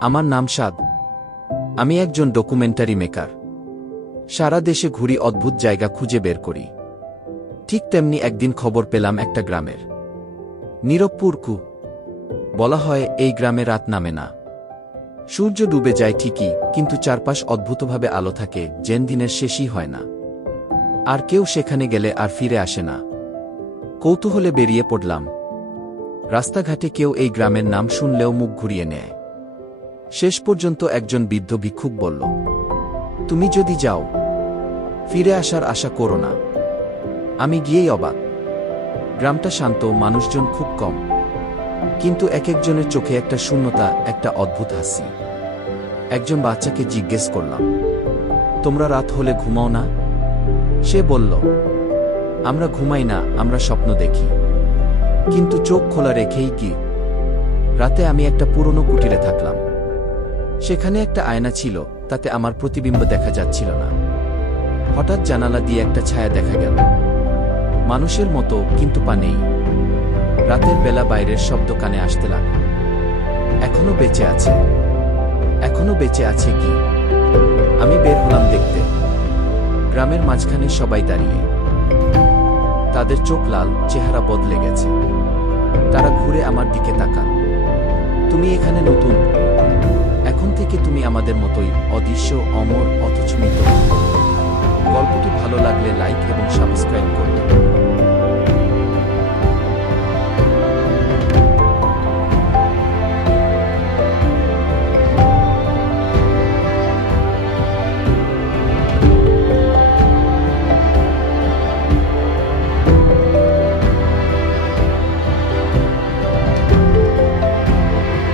আমার নাম সাদ। আমি একজন ডকুমেন্টারি মেকার। সারা দেশে ঘুরি অদ্ভুত জায়গা খুঁজে বের করি। ঠিক তেমনি একদিন খবর পেলাম একটা গ্রামের। নীরবপুর কু। বলা হয়, এই গ্রামে রাত নামে না। সূর্য ডুবে যায় ঠিকই, কিন্তু চারপাশ অদ্ভুতভাবে আলো থাকে, যেন দিনের শেষই হয় না। আর কেউ সেখানে গেলে আর ফিরে আসে না। কৌতূহলে বেরিয়ে পড়লাম। রাস্তাঘাটে কেউ এই গ্রামের নাম শুনলেও মুখ ঘুরিয়ে নেয়। শেষ পর্যন্ত একজন বৃদ্ধ ভিক্ষুক বলল, তুমি যদি যাও, ফিরে আসার আশা করো না। আমি গিয়েই অবাক। গ্রামটা শান্ত, মানুষজন খুব কম। কিন্তু এক একজনের চোখে একটা শূন্যতা, একটা অদ্ভুত হাসি। একজন বাচ্চাকে জিজ্ঞেস করলাম, তোমরা রাত হলে ঘুমাও না? সে বলল, আমরা ঘুমাই না, আমরা স্বপ্ন দেখি। কিন্তু চোখ খোলা রেখেই কি? রাতে আমি একটা পুরনো কুটিরে থাকলাম। সেখানে একটা আয়না ছিল, তাতে আমার প্রতিবিম্ব দেখা যাচ্ছিল না। হঠাৎ জানালা দিয়ে একটা ছায়া দেখা গেল। মানুষের মতো, কিন্তু পা নেই। রাতের বেলা বাইরের শব্দ কানে আসতে লাগল। এখনও বেঁচে আছে। এখনও বেঁচে আছে কি? আমি বের হলাম দেখতে। গ্রামের মাঝখানে সবাই দাঁড়িয়ে। তাদের চোখ লাল, চেহারা বদলে গেছে। তারা ঘুরে আমার দিকে তাকান তুমি এখানে নতুন? এখন থেকে তুমি আমাদের মতোই অদৃশ্য, অমর অথচ মৃত গল্পটি ভালো লাগলে লাইক এবং সাবস্ক্রাইব করবে